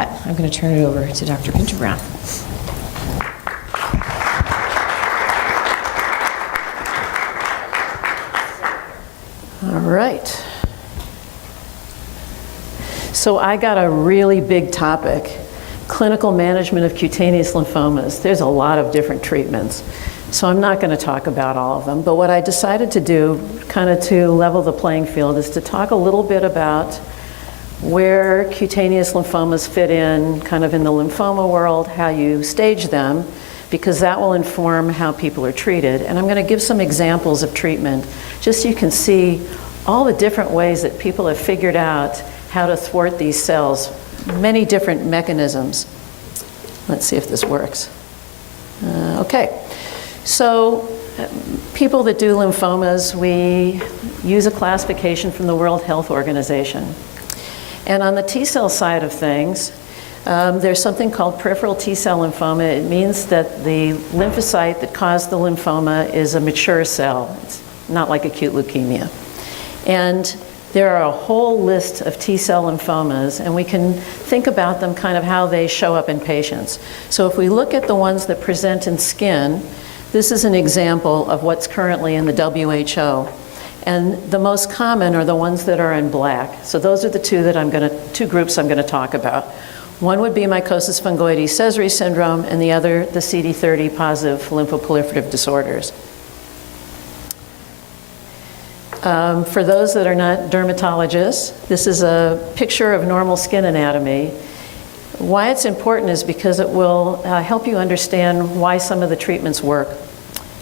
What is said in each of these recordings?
that, I'm going to turn it over to Dr. Pinter-Brown. All right. So I got a really big topic, clinical management of cutaneous lymphomas. There's a lot of different treatments. So I'm not going to talk about all of them, but what I decided to do, kind of to level the playing field, is to talk a little bit about where cutaneous lymphomas fit in, kind of in the lymphoma world, how you stage them, because that will inform how people are treated. And I'm going to give some examples of treatment, just so you can see all the different ways that people have figured out how to thwart these cells, many different mechanisms. Let's see if this works. Okay, so people that do lymphomas, we use a classification from the World Health Organization. And on the T-cell side of things, there's something called peripheral T-cell lymphoma. It means that the lymphocyte that caused the lymphoma is a mature cell. It's not like acute leukemia. And there are a whole list of T-cell lymphomas, and we can think about them kind of how they show up in patients. So if we look at the ones that present in skin, this is an example of what's currently in the WHO. And the most common are the ones that are in black. So those are the two groups I'm going to talk about. One would be Mycosis Fungoides Sezary syndrome, and the other, the CD30 positive lymphoproliferative disorders. For those that are not dermatologists, this is a picture of normal skin anatomy. Why it's important is because it will help you understand why some of the treatments work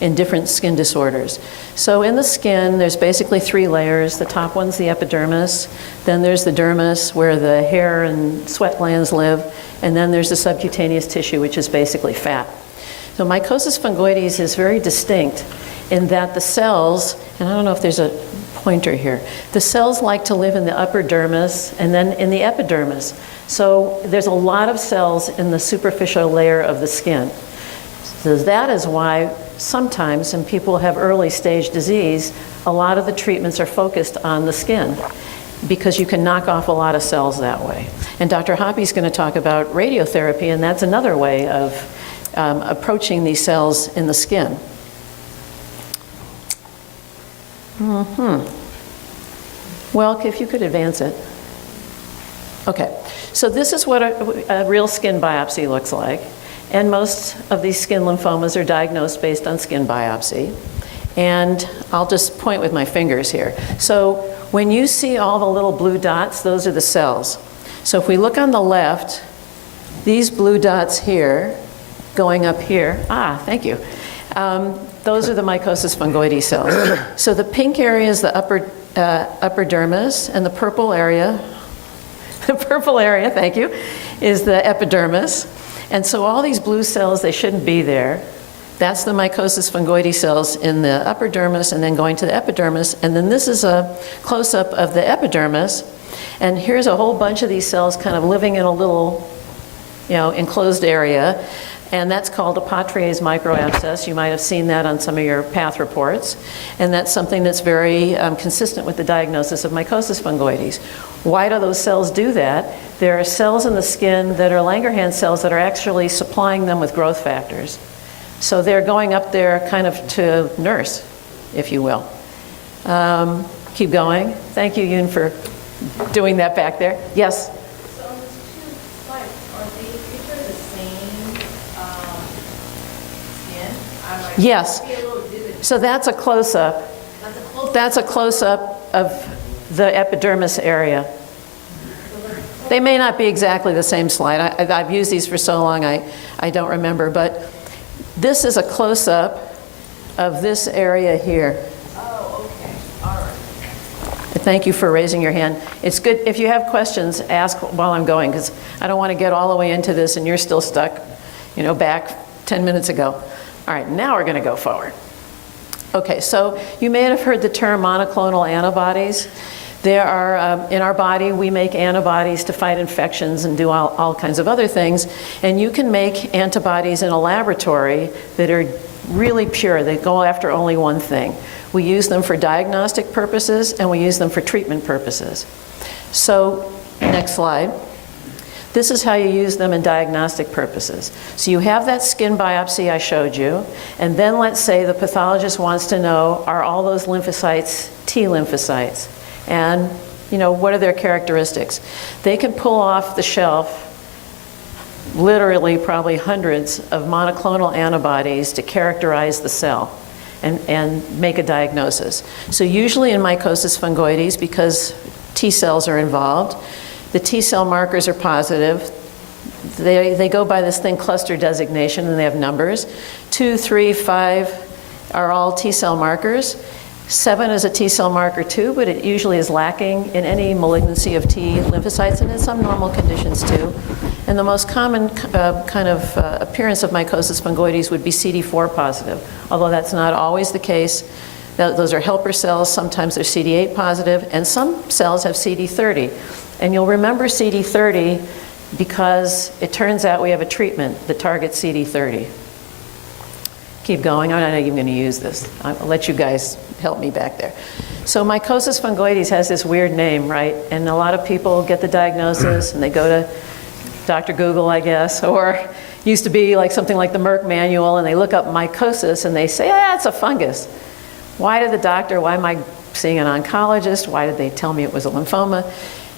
in different skin disorders. So in the skin, there's basically 3 layers. The top one's the epidermis, then there's the dermis, where the hair and sweat glands live, and then there's the subcutaneous tissue, which is basically fat. So Mycosis fungoides is very distinct in that the cells, and I don't know if there's a pointer here, the cells like to live in the upper dermis and then in the epidermis. So there's a lot of cells in the superficial layer of the skin. So that is why sometimes when people have early stage disease, a lot of the treatments are focused on the skin, because you can knock off a lot of cells that way. And Dr. Hoppy's going to talk about radiotherapy, and that's another way of approaching these cells in the skin. Well, if you could advance it. Okay, so this is what a real skin biopsy looks like. And most of these skin lymphomas are diagnosed based on skin biopsy. And I'll just point with my fingers here. So when you see all the little blue dots, those are the cells. So if we look on the left, these blue dots here, going up here, thank you. Those are the Mycosis fungoides cells. So the pink area is the upper dermis, and the purple area, thank you, is the epidermis. And so all these blue cells, they shouldn't be there. That's the Mycosis fungoides cells in the upper dermis, and then going to the epidermis. And then this is a close-up of the epidermis. And here's a whole bunch of these cells kind of living in a little, enclosed area. And that's called a Patry's microabscess. You might have seen that on some of your path reports. And that's something that's very consistent with the diagnosis of Mycosis fungoides. Why do those cells do that? There are cells in the skin that are Langerhans cells that are actually supplying them with growth factors. So they're going up there kind of to nurse, if you will. Keep going. Thank you, Yoon, for doing that back there. Yes? So on those 2 slides, are they picture the same skin? Yes. So that's a close-up. That's a close-up of the epidermis area. They may not be exactly the same slide. I've used these for so long, I don't remember. But this is a close-up of this area here. Oh, okay. All right. Thank you for raising your hand. It's good, if you have questions, ask while I'm going, because I don't want to get all the way into this and you're still stuck, back 10 minutes ago. All right, now we're going to go forward. Okay, so you may have heard the term monoclonal antibodies. There are, in our body, we make antibodies to fight infections and do all kinds of other things. And you can make antibodies in a laboratory that are really pure. They go after only one thing. We use them for diagnostic purposes, and we use them for treatment purposes. So, next slide. This is how you use them in diagnostic purposes. So you have that skin biopsy I showed you, and then let's say the pathologist wants to know, are all those lymphocytes T lymphocytes? And what are their characteristics? They can pull off the shelf literally probably hundreds of monoclonal antibodies to characterize the cell and make a diagnosis. So usually in mycosis fungoides, because T cells are involved, the T cell markers are positive. They go by this thing cluster designation, and they have numbers. 2, 3, 5 are all T cell markers. 7 is a T cell marker too, but it usually is lacking in any malignancy of T lymphocytes and in some normal conditions too. And the most common appearance of mycosis fungoides would be CD4 positive, although that's not always the case. Those are helper cells, sometimes they're CD8 positive, and some cells have CD30. And you'll remember CD30 because it turns out we have a treatment that targets CD30. Keep going, I'm not even going to use this. I'll let you guys help me back there. So mycosis fungoides has this weird name, right? And a lot of people get the diagnosis and they go to Dr. Google, I guess, or used to be like something like the Merck manual, and they look up mycosis and they say, it's a fungus. Why am I seeing an oncologist? Why did they tell me it was a lymphoma?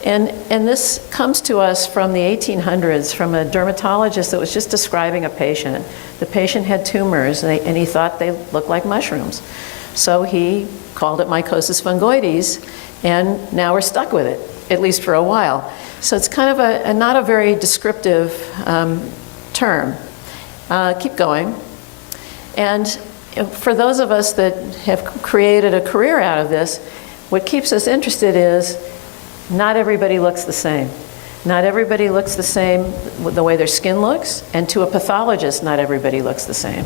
And this comes to us from the 1800s from a dermatologist that was just describing a patient. The patient had tumors and he thought they looked like mushrooms. So he called it mycosis fungoides, and now we're stuck with it, at least for a while. So it's kind of not a very descriptive term. Keep going. And for those of us that have created a career out of this, what keeps us interested is not everybody looks the same. Not everybody looks the same the way their skin looks, and to a pathologist, not everybody looks the same.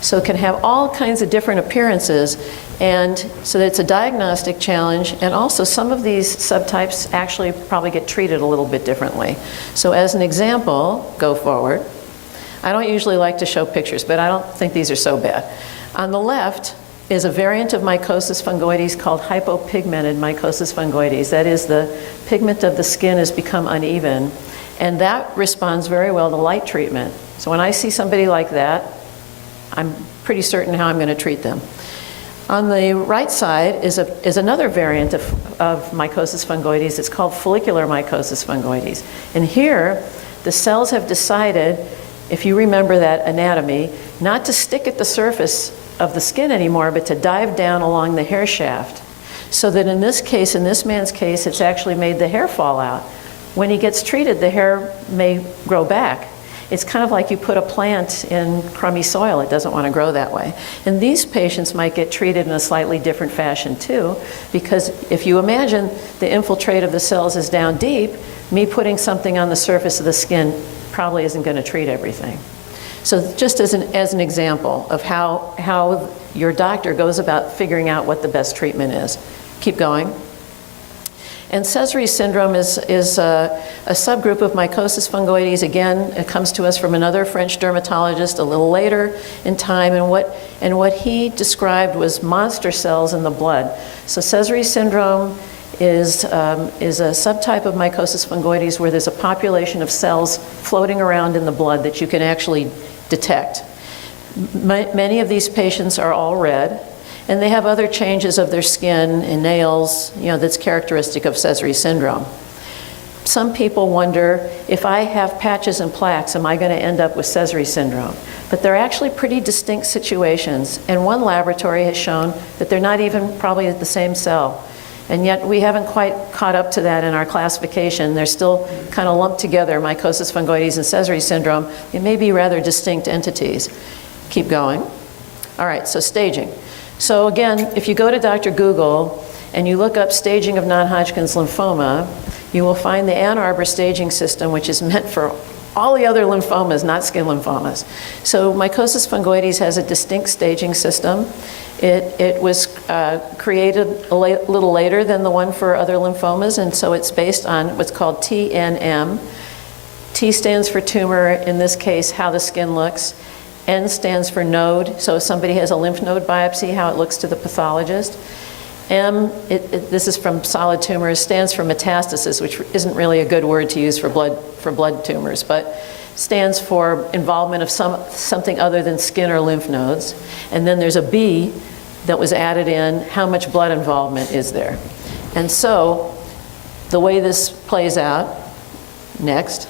So it can have all kinds of different appearances, and so it's a diagnostic challenge, and also some of these subtypes actually probably get treated a little bit differently. So as an example, go forward. I don't usually like to show pictures, but I don't think these are so bad. On the left is a variant of mycosis fungoides called hypopigmented mycosis fungoides. That is, the pigment of the skin has become uneven, and that responds very well to light treatment. So when I see somebody like that, I'm pretty certain how I'm going to treat them. On the right side is another variant of mycosis fungoides. It's called follicular mycosis fungoides. And here, the cells have decided, if you remember that anatomy, not to stick at the surface of the skin anymore, but to dive down along the hair shaft. So that in this case, in this man's case, it's actually made the hair fall out. When he gets treated, the hair may grow back. It's kind of like you put a plant in crummy soil. It doesn't want to grow that way. And these patients might get treated in a slightly different fashion too, because if you imagine the infiltrate of the cells is down deep, me putting something on the surface of the skin probably isn't going to treat everything. So just as an example of how your doctor goes about figuring out what the best treatment is. Keep going. And Sezary syndrome is a subgroup of mycosis fungoides. Again, it comes to us from another French dermatologist a little later in time, and what he described was monster cells in the blood. So Sezary syndrome is a subtype of mycosis fungoides where there's a population of cells floating around in the blood that you can actually detect. Many of these patients are all red, and they have other changes of their skin and nails, that's characteristic of Sezary syndrome. Some people wonder, if I have patches and plaques, am I going to end up with Sezary syndrome? But they're actually pretty distinct situations, and one laboratory has shown that they're not even probably the same cell. And yet we haven't quite caught up to that in our classification. They're still kind of lumped together, mycosis fungoides and Sezary syndrome. It may be rather distinct entities. Keep going. All right, so staging. So again, if you go to Dr. Google and you look up staging of non-Hodgkin's lymphoma, you will find the Ann Arbor staging system, which is meant for all the other lymphomas, not skin lymphomas. So mycosis fungoides has a distinct staging system. It was created a little later than the one for other lymphomas, and so it's based on what's called TNM. T stands for tumor, in this case, how the skin looks. N stands for node, so if somebody has a lymph node biopsy, how it looks to the pathologist. M, this is from solid tumors, stands for metastasis, which isn't really a good word to use for blood for blood tumors, but stands for involvement of something other than skin or lymph nodes. And then there's a B that was added in, how much blood involvement is there? And so the way this plays out, next.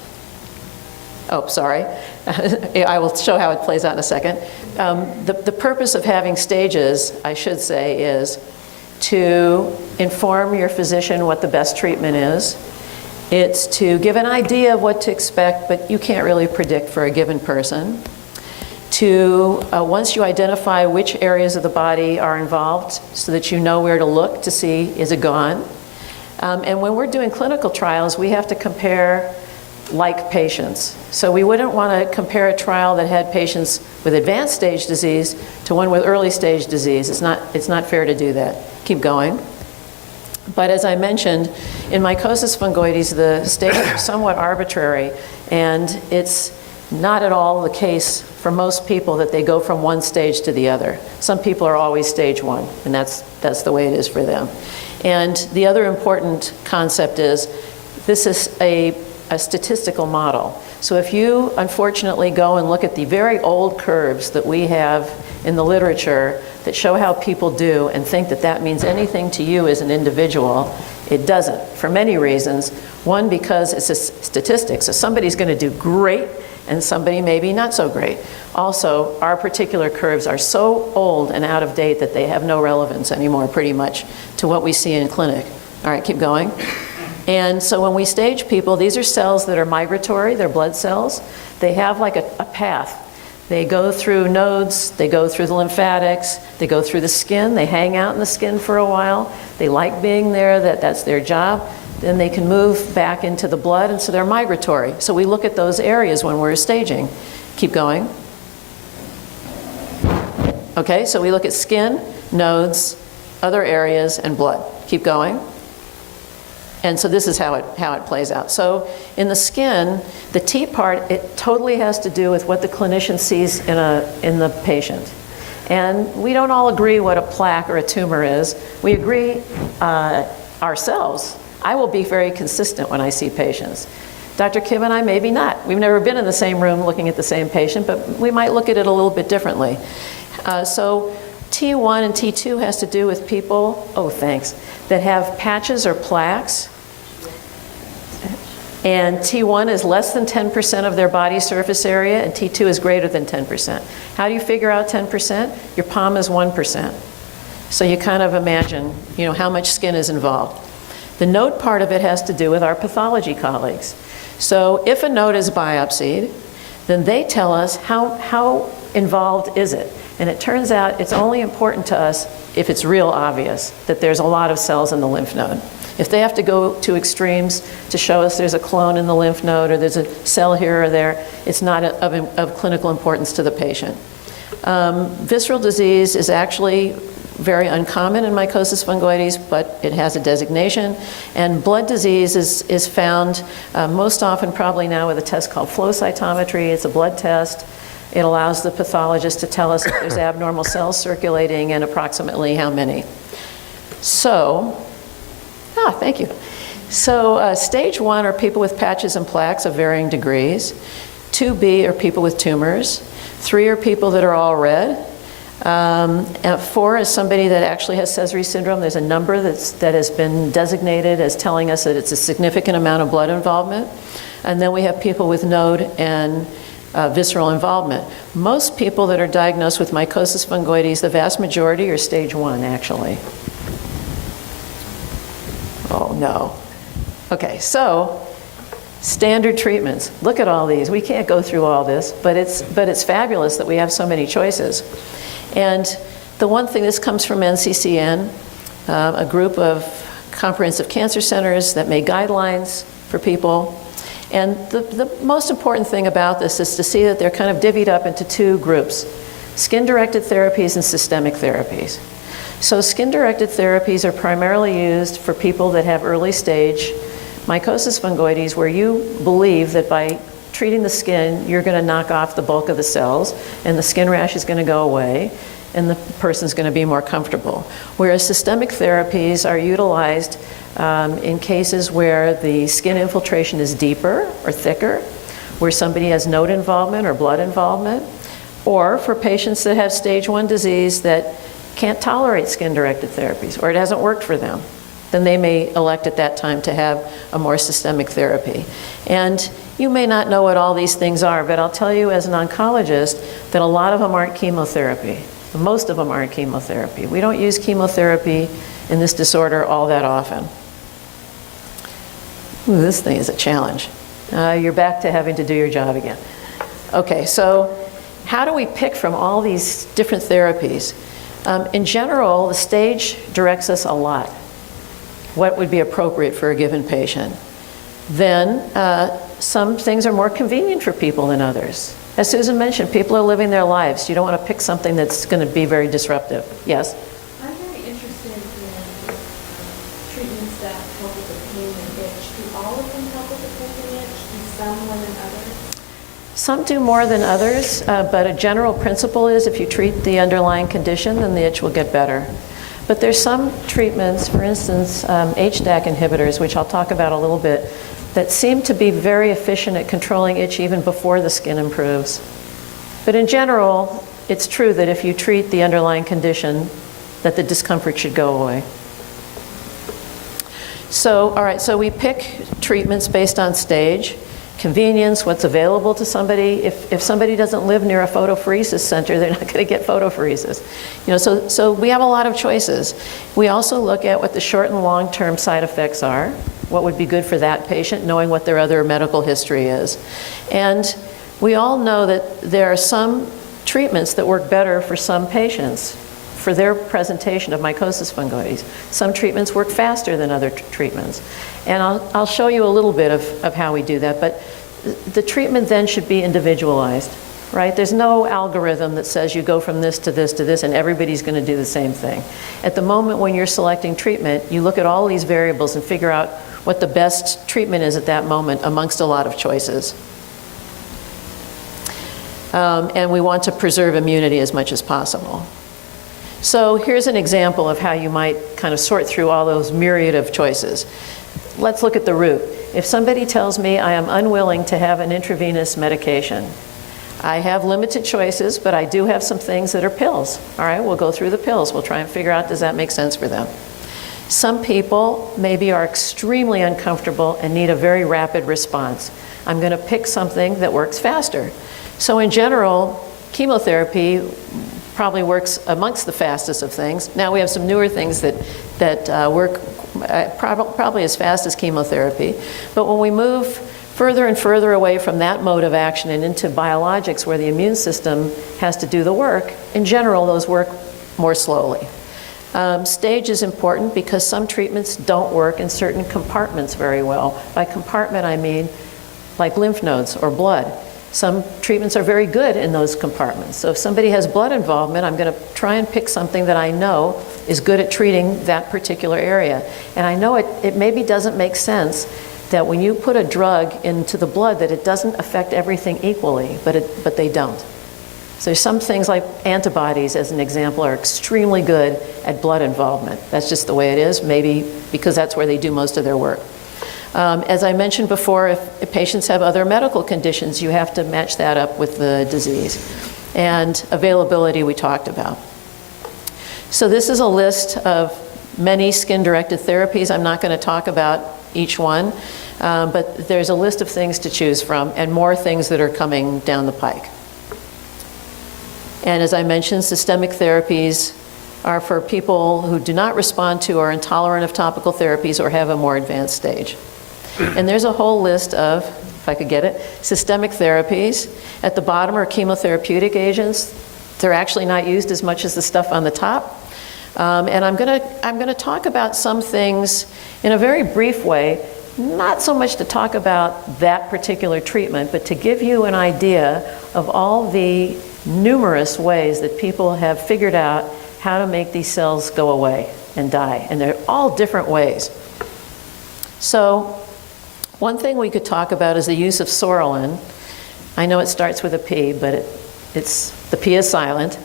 Oh, sorry. I will show how it plays out in a second. The purpose of having stages, I should say, is to inform your physician what the best treatment is. It's to give an idea of what to expect, but you can't really predict for a given person. To, once you identify which areas of the body are involved so that you know where to look to see, is it gone? And when we're doing clinical trials, we have to compare like patients. So we wouldn't want to compare a trial that had patients with advanced stage disease to one with early stage disease. It's not fair to do that. Keep going. But as I mentioned, in Mycosis Fungoides, the stages are somewhat arbitrary, and it's not at all the case for most people that they go from one stage to the other. Some people are always stage 1, and that's the way it is for them. And the other important concept is this is a statistical model. So if you unfortunately go and look at the very old curves that we have in the literature that show how people do and think that that means anything to you as an individual, it doesn't, for many reasons. One, because it's a statistic, so somebody's going to do great and somebody maybe not so great. Also, our particular curves are so old and out of date that they have no relevance anymore, pretty much, to what we see in clinic. All right, keep going. And so when we stage people, these are cells that are migratory, they're blood cells. They have like a path. They go through nodes, they go through the lymphatics, they go through the skin, they hang out in the skin for a while. They like being there, that's their job. Then they can move back into the blood, and so they're migratory. So we look at those areas when we're staging. Keep going. Okay, so we look at skin, nodes, other areas, and blood. Keep going. And so this is how it plays out. So in the skin, the T part, it totally has to do with what the clinician sees in the patient. And we don't all agree what a plaque or a tumor is. We agree ourselves. I will be very consistent when I see patients. Dr. Kim and I, maybe not. We've never been in the same room looking at the same patient, but we might look at it a little bit differently. So T1 and T2 has to do with people, that have patches or plaques. And T1 is less than 10% of their body surface area, and T2 is greater than 10%. How do you figure out 10%? Your palm is 1%. So you kind of imagine, how much skin is involved. The node part of it has to do with our pathology colleagues. So if a node is biopsied, then they tell us how involved is it. And it turns out it's only important to us if it's real obvious that there's a lot of cells in the lymph node. If they have to go to extremes to show us there's a clone in the lymph node or there's a cell here or there, it's not of clinical importance to the patient. Visceral disease is actually very uncommon in Mycosis fungoides, but it has a designation. And blood disease is found most often probably now with a test called flow cytometry. It's a blood test. It allows the pathologist to tell us if there's abnormal cells circulating and approximately how many. So, thank you. So stage 1 are people with patches and plaques of varying degrees. 2B are people with tumors. 3 are people that are all red. And 4 is somebody that actually has Sezary syndrome. There's a number that has been designated as telling us that it's a significant amount of blood involvement. And then we have people with node and visceral involvement. Most people that are diagnosed with Mycosis fungoides, the vast majority are stage 1, actually. Oh, no. Okay, so standard treatments. Look at all these. We can't go through all this, but it's fabulous that we have so many choices. And the one thing, this comes from NCCN, a group of comprehensive cancer centers that make guidelines for people. And the most important thing about this is to see that they're kind of divvied up into 2 groups, skin-directed therapies and systemic therapies. So skin-directed therapies are primarily used for people that have early stage Mycosis fungoides, where you believe that by treating the skin, you're going to knock off the bulk of the cells, and the skin rash is going to go away. and the person's going to be more comfortable. Whereas systemic therapies are utilized in cases where the skin infiltration is deeper or thicker, where somebody has node involvement or blood involvement, or for patients that have stage 1 disease that can't tolerate skin-directed therapies, or it hasn't worked for them. Then they may elect at that time to have a more systemic therapy. And you may not know what all these things are, but I'll tell you as an oncologist that a lot of them aren't chemotherapy. Most of them aren't chemotherapy. We don't use chemotherapy in this disorder all that often. Ooh, this thing is a challenge. You're back to having to do your job again. Okay, so how do we pick from all these different therapies? In general, the stage directs us a lot. What would be appropriate for a given patient? Then some things are more convenient for people than others. As Susan mentioned, people are living their lives. You don't want to pick something that's going to be very disruptive. Yes? I'm very interested in treatments that help with the pain and itch. Do all of them help with the pain and itch? Do some more than others? Some do more than others, but a general principle is if you treat the underlying condition, then the itch will get better. But there's some treatments, for instance, HDAC inhibitors, which I'll talk about a little bit, that seem to be very efficient at controlling itch even before the skin improves. But in general, it's true that if you treat the underlying condition, that the discomfort should go away. So, all right, so we pick treatments based on stage, convenience, what's available to somebody. If somebody doesn't live near a photopheresis center, they're not going to get photopheresis. You know, so we have a lot of choices. We also look at what the short and long-term side effects are, what would be good for that patient, knowing what their other medical history is. And we all know that there are some treatments that work better for some patients for their presentation of mycosis fungoides. Some treatments work faster than other treatments. And I'll show you a little bit of how we do that, but the treatment then should be individualized, right? There's no algorithm that says you go from this to this to this and everybody's going to do the same thing. At the moment when you're selecting treatment, you look at all these variables and figure out what the best treatment is at that moment amongst a lot of choices. And we want to preserve immunity as much as possible. So here's an example of how you might kind of sort through all those myriad of choices. Let's look at the root. If somebody tells me I am unwilling to have an intravenous medication, I have limited choices, but I do have some things that are pills. All right, we'll go through the pills. We'll try and figure out, does that make sense for them? Some people maybe are extremely uncomfortable and need a very rapid response. I'm going to pick something that works faster. So in general, chemotherapy probably works amongst the fastest of things. Now we have some newer things that work probably as fast as chemotherapy. But when we move further and further away from that mode of action and into biologics where the immune system has to do the work, in general, those work more slowly. Stage is important because some treatments don't work in certain compartments very well. By compartment, I mean like lymph nodes or blood. Some treatments are very good in those compartments. So if somebody has blood involvement, I'm going to try and pick something that I know is good at treating that particular area. And I know it maybe doesn't make sense that when you put a drug into the blood that it doesn't affect everything equally, but they don't. So there's some things like antibodies, as an example, are extremely good at blood involvement. That's just the way it is, maybe because that's where they do most of their work. As I mentioned before, if patients have other medical conditions, you have to match that up with the disease. And availability we talked about. So this is a list of many skin-directed therapies. I'm not going to talk about each one, but there's a list of things to choose from and more things that are coming down the pike. And as I mentioned, systemic therapies are for people who do not respond to or are intolerant of topical therapies or have a more advanced stage. And there's a whole list of, if I could get it, systemic therapies. At the bottom are chemotherapeutic agents. They're actually not used as much as the stuff on the top. And I'm gonna talk about some things in a very brief way, not so much to talk about that particular treatment, but to give you an idea of all the numerous ways that people have figured out how to make these cells go away and die. And they're all different ways. So one thing we could talk about is the use of psoralen. I know it starts with a P, but the P is silent.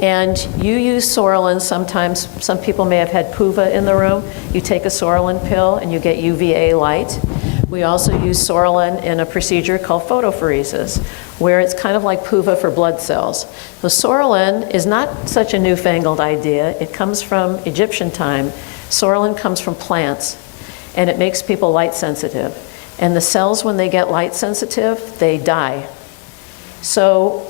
And you use Sorolin sometimes. Some people may have had PUVA in the room. You take a Sorolin pill and you get UVA light. We also use Sorolin in a procedure called Photopheresis, where it's kind of like PUVA for blood cells. So Sorolin is not such a newfangled idea. It comes from Egyptian time. Sorolin comes from plants, and it makes people light sensitive. And the cells, when they get light sensitive, they die. So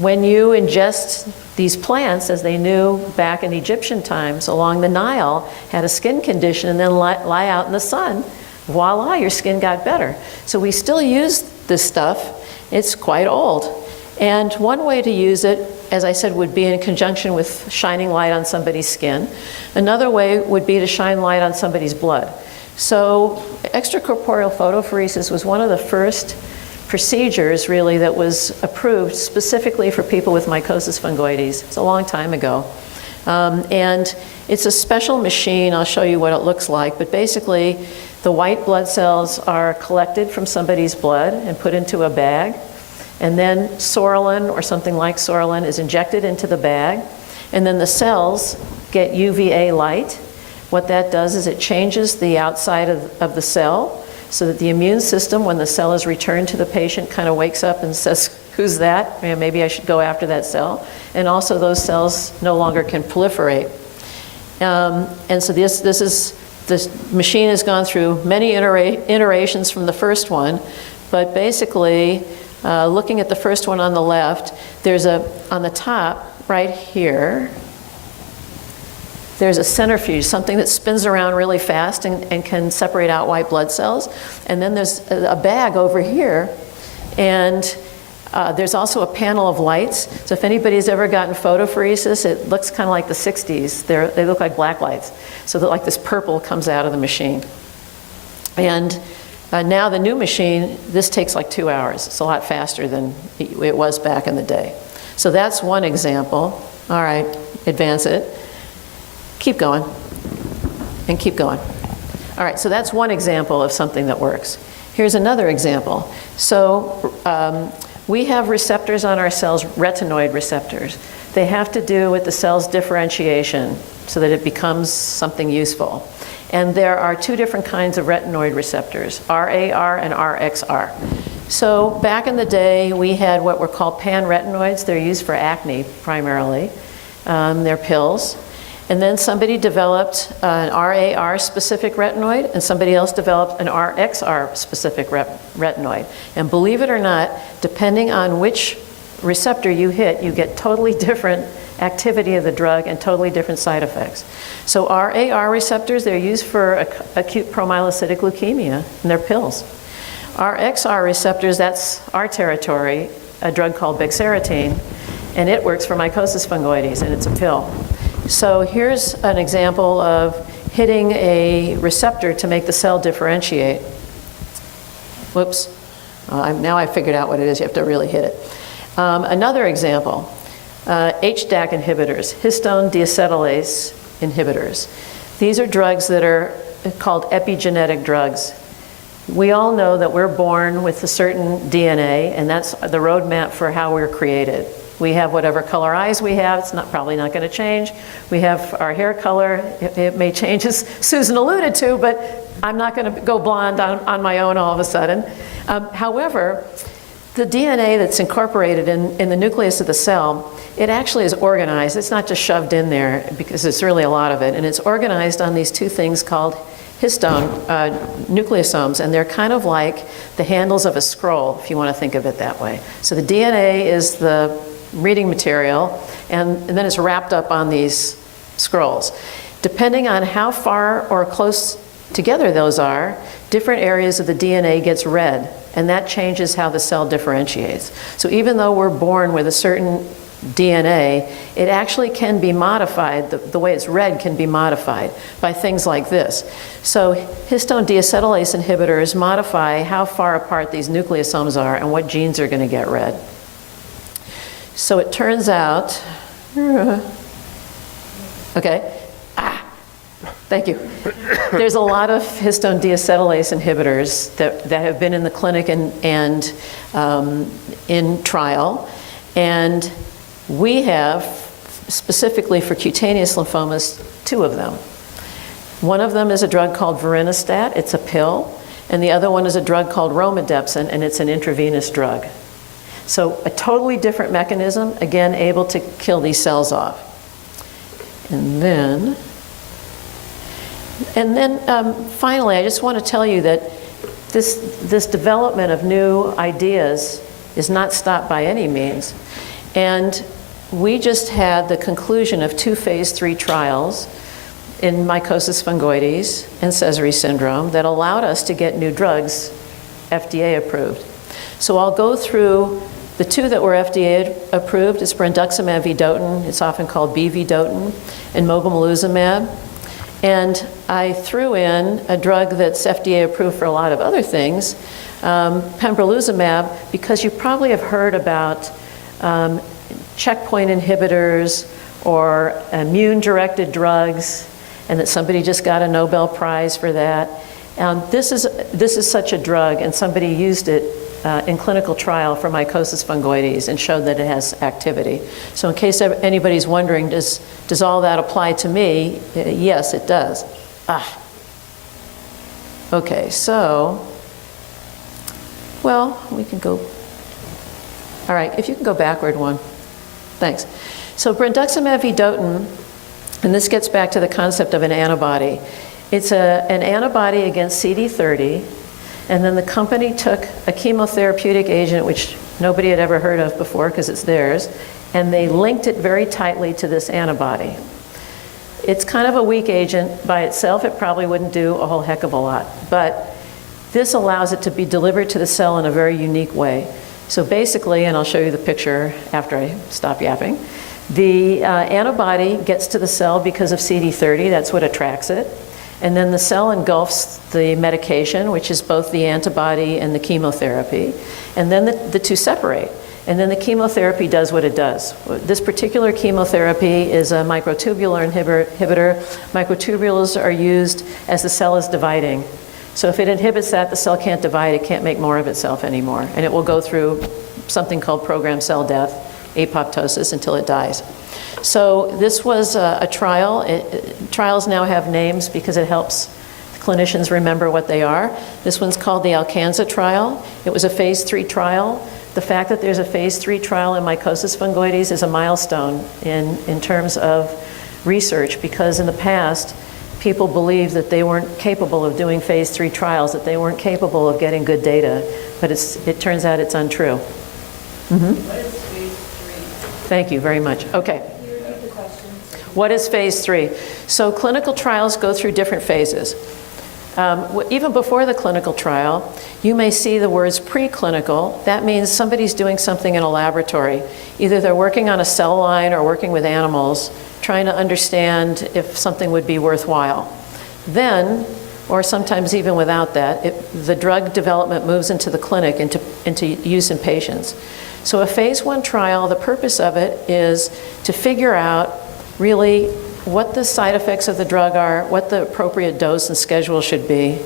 when you ingest these plants, as they knew back in Egyptian times along the Nile, had a skin condition and then lie out in the sun, voila, your skin got better. So we still use this stuff. It's quite old. And one way to use it, as I said, would be in conjunction with shining light on somebody's skin. Another way would be to shine light on somebody's blood. So extracorporeal photopheresis was one of the first procedures, really, that was approved specifically for people with mycosis fungoides. It's a long time ago. And it's a special machine. I'll show you what it looks like. But basically, the white blood cells are collected from somebody's blood and put into a bag. And then Sorolin, or something like Sorolin, is injected into the bag. And then the cells get UVA light. What that does is it changes the outside of the cell, so that the immune system, when the cell is returned to the patient, kind of wakes up and says, who's that? Maybe I should go after that cell. And also those cells no longer can proliferate. And so this machine has gone through many iterations from the first one, but basically, looking at the first one on the left, there's on the top, right here, there's a centrifuge, something that spins around really fast and can separate out white blood cells. And then there's a bag over here, and there's also a panel of lights. So if anybody's ever gotten photopheresis, it looks kind of like the 60s. They look like black lights. So that like this purple comes out of the machine. And now the new machine, this takes like 2 hours. It's a lot faster than it was back in the day. So that's one example. All right, advance it. Keep going, and keep going. All right, so that's one example of something that works. Here's another example. So we have receptors on our cells, retinoid receptors. They have to do with the cell's differentiation so that it becomes something useful. And there are two different kinds of retinoid receptors, RAR and RXR. So back in the day, we had what were called pan-retinoids. They're used for acne primarily. They're pills. And then somebody developed an RAR-specific retinoid, and somebody else developed an RXR-specific retinoid. And believe it or not, depending on which receptor you hit, you get totally different activity of the drug and totally different side effects. So RAR receptors, they're used for acute promyelocytic leukemia, and they're pills. RXR receptors, that's our territory, a drug called bexarotene, and it works for mycosis fungoides, and it's a pill. So here's an example of hitting a receptor to make the cell differentiate. Whoops. Now I figured out what it is. You have to really hit it. Another example, HDAC inhibitors, histone deacetylase inhibitors. These are drugs that are called epigenetic drugs. We all know that we're born with a certain DNA, and that's the roadmap for how we're created. We have whatever color eyes we have. It's probably not going to change. We have our hair color. It may change, as Susan alluded to, but I'm not going to go blonde on my own all of a sudden. However, the DNA that's incorporated in the nucleus of the cell, it actually is organized. It's not just shoved in there, because it's really a lot of it. And it's organized on these two things called histone nucleosomes, and they're kind of like the handles of a scroll, if you want to think of it that way. So the DNA is the reading material, and then it's wrapped up on these scrolls. Depending on how far or close together those are, different areas of the DNA gets read, and that changes how the cell differentiates. So even though we're born with a certain DNA, it actually can be modified, the way it's read can be modified by things like this. So histone deacetylase inhibitors modify how far apart these nucleosomes are and what genes are going to get read. So it turns out, okay, thank you. There's a lot of histone deacetylase inhibitors that have been in the clinic and in trial, and we have specifically for cutaneous lymphomas, 2 of them. One of them is a drug called verinostat, it's a pill, and the other one is a drug called romidepsin, and it's an intravenous drug. So a totally different mechanism, again, able to kill these cells off. And then finally, I just want to tell you that this development of new ideas is not stopped by any means. And we just had the conclusion of 2 phase 3 trials in Mycosis Fungoides and Sezary syndrome that allowed us to get new drugs FDA approved. So I'll go through the 2 that were FDA approved. It's brentuximab vedotin, it's often called B-vedotin, and mogamulizumab. And I threw in a drug that's FDA approved for a lot of other things, pembrolizumab, because you probably have heard about checkpoint inhibitors or immune-directed drugs, and that somebody just got a Nobel Prize for that. This is such a drug, and somebody used it in clinical trial for mycosis fungoides and showed that it has activity. So in case anybody's wondering, does all that apply to me? Yes, it does. Okay, so, well, we can go, all right, if you can go backward one. Thanks. So brentuximab vedotin, and this gets back to the concept of an antibody. It's an antibody against CD30, and then the company took a chemotherapeutic agent, which nobody had ever heard of before because it's theirs, and they linked it very tightly to this antibody. It's kind of a weak agent by itself. It probably wouldn't do a whole heck of a lot, but this allows it to be delivered to the cell in a very unique way. So basically, and I'll show you the picture after I stop yapping, the antibody gets to the cell because of CD30, that's what attracts it. And then the cell engulfs the medication, which is both the antibody and the chemotherapy. And then the 2 separate. And then the chemotherapy does what it does. This particular chemotherapy is a microtubular inhibitor. Microtubules are used as the cell is dividing. So if it inhibits that, the cell can't divide, it can't make more of itself anymore. And it will go through something called programmed cell death, apoptosis, until it dies. So this was a trial. Trials now have names because it helps clinicians remember what they are. This one's called the Alcanza trial. It was a phase 3 trial. The fact that there's a phase 3 trial in mycosis fungoides is a milestone in terms of research, because in the past, people believed that they weren't capable of doing phase 3 trials, that they weren't capable of getting good data, but it turns out it's untrue. Mm-hmm. What is phase 3? Thank you very much. Okay. What is phase 3? So clinical trials go through different phases. Even before the clinical trial, you may see the words preclinical. That means somebody's doing something in a laboratory. Either they're working on a cell line or working with animals, trying to understand if something would be worthwhile. Then, or sometimes even without that, the drug development moves into the clinic, into use in patients. So a phase 1 trial, the purpose of it is to figure out really what the side effects of the drug are, what the appropriate dose and schedule should be.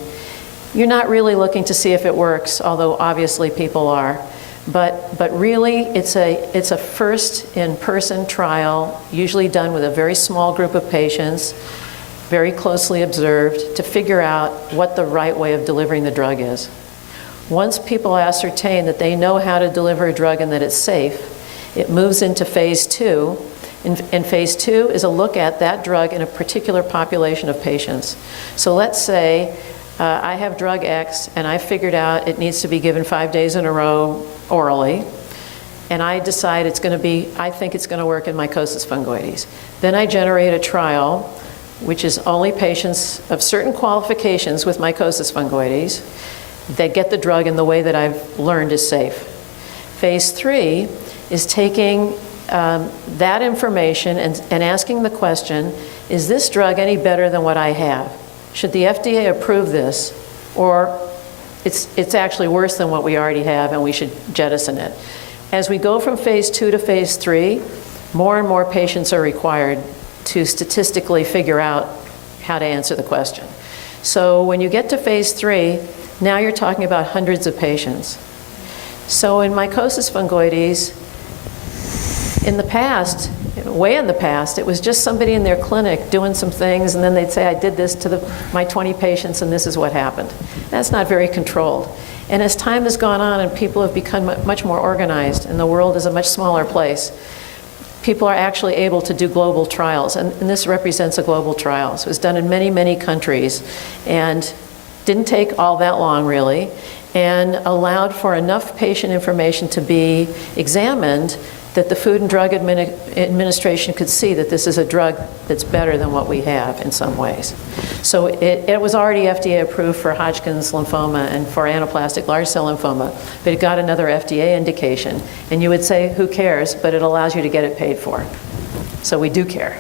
You're not really looking to see if it works, although obviously people are. But really, it's a first in-person trial, usually done with a very small group of patients, very closely observed, to figure out what the right way of delivering the drug is. Once people ascertain that they know how to deliver a drug and that it's safe, it moves into phase 2. And phase 2 is a look at that drug in a particular population of patients. So let's say I have drug X and I figured out it needs to be given 5 days in a row orally, and I decide I think it's going to work in mycosis fungoides. Then I generate a trial, which is only patients of certain qualifications with mycosis fungoides that get the drug in the way that I've learned is safe. Phase 3 is taking that information and asking the question, is this drug any better than what I have? Should the FDA approve this, or it's actually worse than what we already have and we should jettison it? As we go from phase 2 to phase 3, more and more patients are required to statistically figure out how to answer the question. So when you get to phase 3, now you're talking about hundreds of patients. So in mycosis fungoides, in the past, way in the past, it was just somebody in their clinic doing some things, and then they'd say, I did this to my 20 patients, and this is what happened. That's not very controlled. And as time has gone on and people have become much more organized, and the world is a much smaller place, people are actually able to do global trials, and this represents a global trial. So it was done in many, many countries, and didn't take all that long, really, and allowed for enough patient information to be examined that the Food and Drug Administration could see that this is a drug that's better than what we have in some ways. So it was already FDA approved for Hodgkin's lymphoma and for anaplastic large cell lymphoma, but it got another FDA indication. And you would say, who cares? But it allows you to get it paid for. So we do care,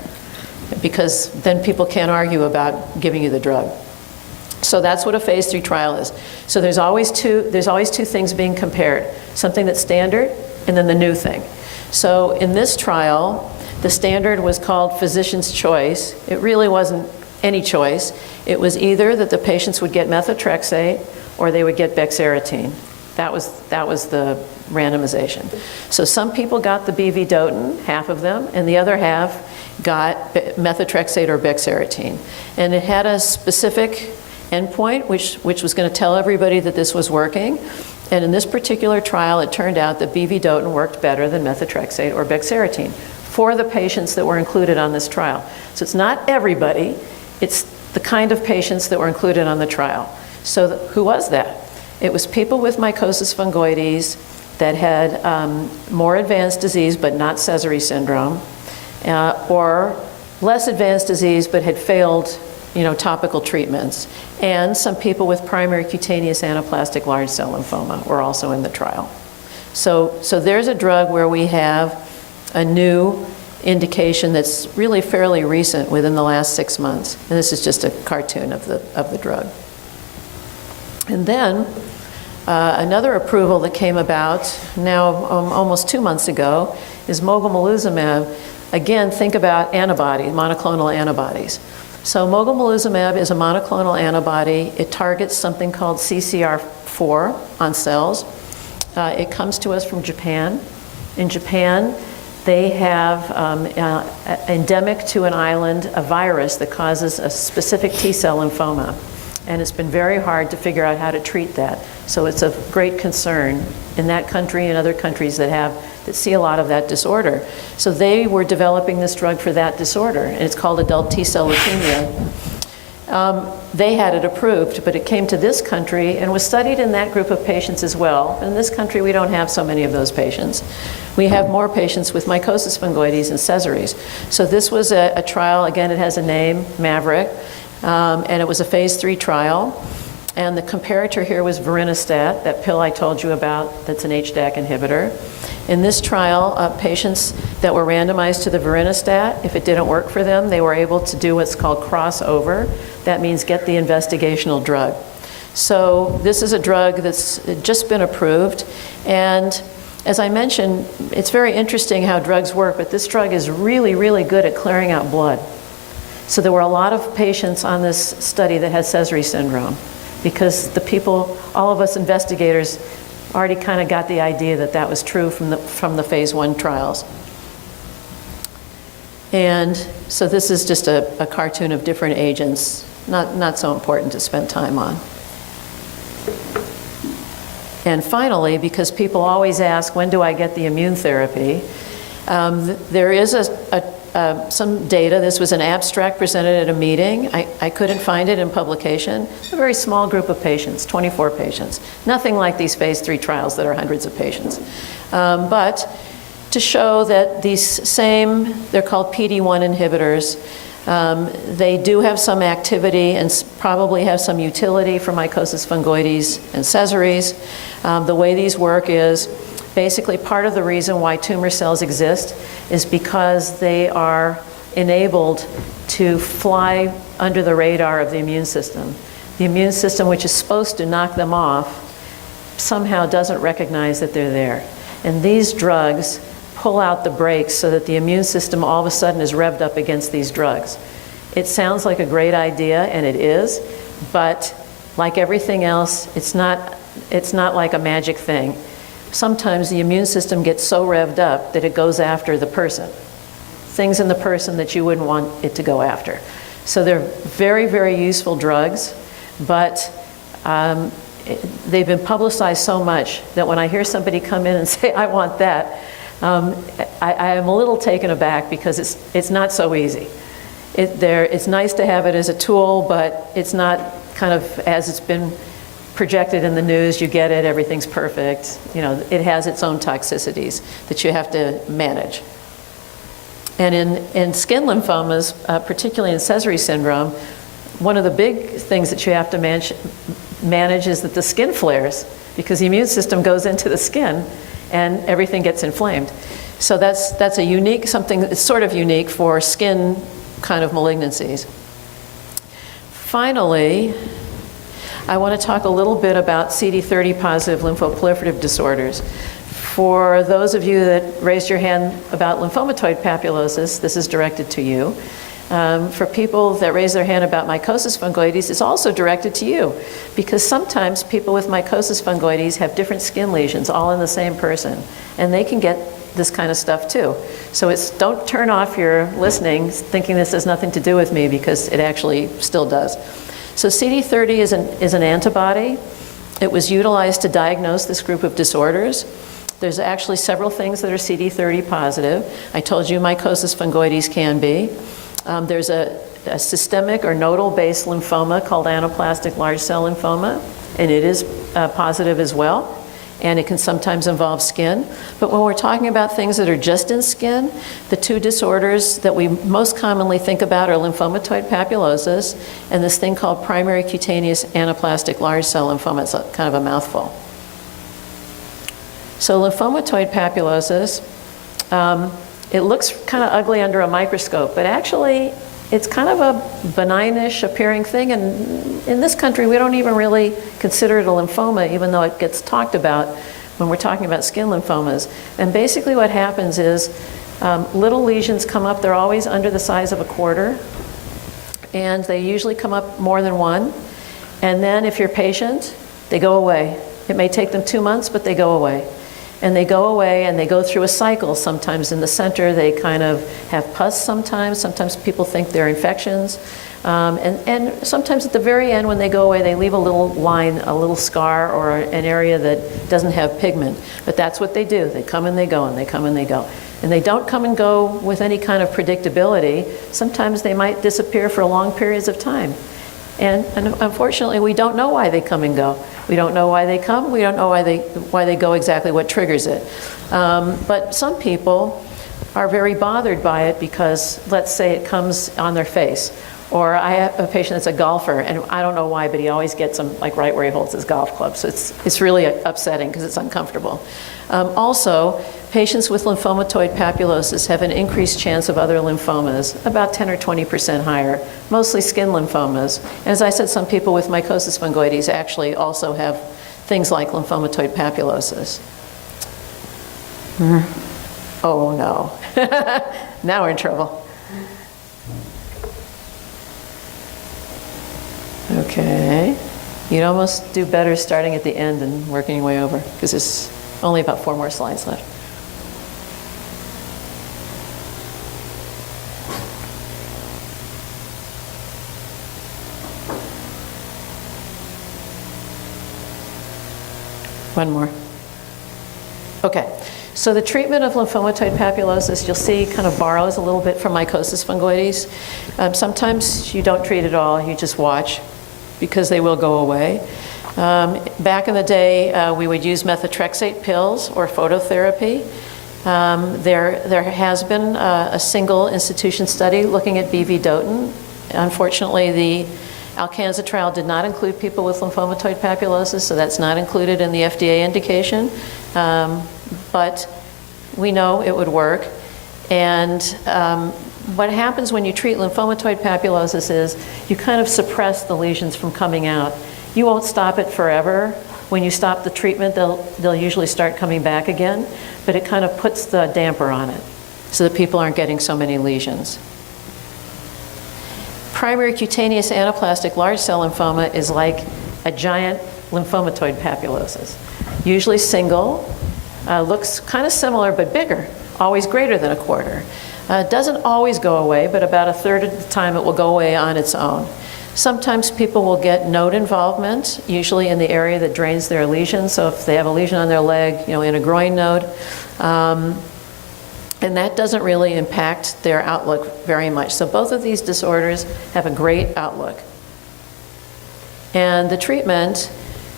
because then people can't argue about giving you the drug. So that's what a phase 3 trial is. So there's always two things being compared, something that's standard and then the new thing. So in this trial, the standard was called physician's choice. It really wasn't any choice. It was either that the patients would get methotrexate or they would get bexarotene. That was the randomization. So some people got the BV-dotin, half of them, and the other half got methotrexate or bexarotene. And it had a specific endpoint, which was going to tell everybody that this was working. And in this particular trial, it turned out that BV-dotin worked better than methotrexate or bexarotene for the patients that were included on this trial. So it's not everybody, it's the kind of patients that were included on the trial. So who was that? It was people with mycosis fungoides that had more advanced disease but not Sezary syndrome, or less advanced disease but had failed topical treatments. And some people with primary cutaneous anaplastic large cell lymphoma were also in the trial. So there's a drug where we have a new indication that's really fairly recent, within the last 6 months. And this is just a cartoon of the drug. And then another approval that came about now almost 2 months ago is mogamulizumab. Again, think about antibodies, monoclonal antibodies. So mogamulizumab is a monoclonal antibody. It targets something called CCR4 on cells. It comes to us from Japan. In Japan, they have endemic to an island a virus that causes a specific T-cell lymphoma. And it's been very hard to figure out how to treat that. So it's of great concern in that country and other countries that see a lot of that disorder. So they were developing this drug for that disorder, and it's called adult T-cell leukemia. They had it approved, but it came to this country and was studied in that group of patients as well. In this country, we don't have so many of those patients. We have more patients with mycosis fungoides and Sezaries. So this was a trial, again, it has a name, Maverick, and it was a phase 3 trial. And the comparator here was vorinostat, that pill I told you about that's an HDAC inhibitor. In this trial, patients that were randomized to the vorinostat, if it didn't work for them, they were able to do what's called crossover. That means get the investigational drug. So this is a drug that's just been approved. And as I mentioned, it's very interesting how drugs work, but this drug is really, really good at clearing out blood. So there were a lot of patients on this study that had Sezary syndrome, because the people, all of us investigators, already kind of got the idea that that was true from the phase 1 trials. And so this is just a cartoon of different agents, not so important to spend time on. And finally, because people always ask, when do I get the immune therapy? There is some data. This was an abstract presented at a meeting. I couldn't find it in publication. A very small group of patients, 24 patients. Nothing like these phase 3 trials that are hundreds of patients. But to show that these same, they're called PD-1 inhibitors, they do have some activity and probably have some utility for mycosis fungoides and Sezaries. The way these work is basically part of the reason why tumor cells exist is because they are enabled to fly under the radar of the immune system. The immune system, which is supposed to knock them off, somehow doesn't recognize that they're there. And these drugs pull out the brakes so that the immune system all of a sudden is revved up against these drugs. It sounds like a great idea, and it is, but like everything else, it's not like a magic thing. sometimes the immune system gets so revved up that it goes after the person. Things in the person that you wouldn't want it to go after. So they're very, very useful drugs, but they've been publicized so much that when I hear somebody come in and say, I want that, I am a little taken aback because it's not so easy. It's nice to have it as a tool, but it's not kind of as it's been projected in the news, you get it, everything's perfect. You know, it has its own toxicities that you have to manage. And in skin lymphomas, particularly in Sezary syndrome, one of the big things that you have to manage is that the skin flares because the immune system goes into the skin and everything gets inflamed. So that's a unique, something that's sort of unique for skin kind of malignancies. Finally, I want to talk a little bit about CD30 positive lymphoproliferative disorders. For those of you that raised your hand about lymphomatoid papulosis, this is directed to you. For people that raise their hand about mycosis fungoides, it's also directed to you, because sometimes people with mycosis fungoides have different skin lesions all in the same person, and they can get this kind of stuff too. So don't turn off your listening thinking this has nothing to do with me, because it actually still does. So CD30 is an antibody. It was utilized to diagnose this group of disorders. There's actually several things that are CD30 positive. I told you mycosis fungoides can be. There's a systemic or nodal-based lymphoma called anaplastic large cell lymphoma, and it is positive as well, and it can sometimes involve skin. But when we're talking about things that are just in skin, the two disorders that we most commonly think about are lymphomatoid papulosis and this thing called primary cutaneous anaplastic large cell lymphoma. It's kind of a mouthful. So lymphomatoid papulosis, it looks kind of ugly under a microscope, but actually it's kind of a benignish appearing thing, and in this country we don't even really consider it a lymphoma, even though it gets talked about when we're talking about skin lymphomas. And basically what happens is little lesions come up. They're always under the size of a quarter, and they usually come up more than one, and then if you're patient, they go away. It may take them 2 months, but they go away. And they go away and they go through a cycle. Sometimes in the center they kind of have pus sometimes. Sometimes people think they're infections. And sometimes at the very end when they go away, they leave a little line, a little scar, or an area that doesn't have pigment. But that's what they do. They come and they go, and they come and they go. And they don't come and go with any kind of predictability. Sometimes they might disappear for long periods of time. And unfortunately, we don't know why they come and go. We don't know why they come. We don't know why they go, exactly what triggers it. But some people are very bothered by it because, let's say, it comes on their face. Or I have a patient that's a golfer, and I don't know why, but he always gets them like right where he holds his golf club. So it's really upsetting because it's uncomfortable. Also, patients with lymphomatoid papulosis have an increased chance of other lymphomas, about 10 or 20% higher, mostly skin lymphomas. And as I said, some people with mycosis fungoides actually also have things like lymphomatoid papulosis. Oh no, now we're in trouble. Okay, you'd almost do better starting at the end and working your way over, because there's only about 4 more slides left. One more. Okay, so the treatment of lymphomatoid papulosis, you'll see, kind of borrows a little bit from mycosis fungoides. Sometimes you don't treat at all, you just watch, because they will go away. Back in the day, we would use methotrexate pills or phototherapy. There has been a single institution study looking at BV-Dotin. Unfortunately, the Alcanza trial did not include people with lymphomatoid papulosis, so that's not included in the FDA indication. But we know it would work. And what happens when you treat lymphomatoid papulosis is you kind of suppress the lesions from coming out. You won't stop it forever. When you stop the treatment, they'll usually start coming back again, but it kind of puts the damper on it so that people aren't getting so many lesions. Primary cutaneous anaplastic large cell lymphoma is like a giant lymphomatoid papulosis, usually single. Looks kind of similar but bigger, always greater than a quarter. Doesn't always go away, but about a third of the time it will go away on its own. Sometimes people will get node involvement, usually in the area that drains their lesion. So if they have a lesion on their leg, in a groin node, and that doesn't really impact their outlook very much. So both of these disorders have a great outlook. And the treatment,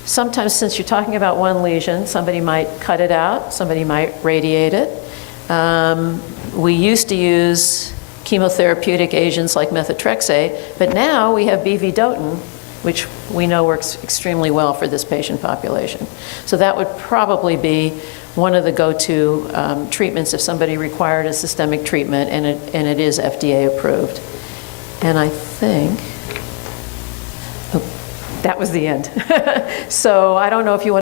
sometimes since you're talking about one lesion, somebody might cut it out, somebody might radiate it. We used to use chemotherapeutic agents like methotrexate, but now we have BV-dotin, which we know works extremely well for this patient population. So that would probably be one of the go-to treatments if somebody required a systemic treatment, and it is FDA approved. And I think, that was the end. So I don't know if you want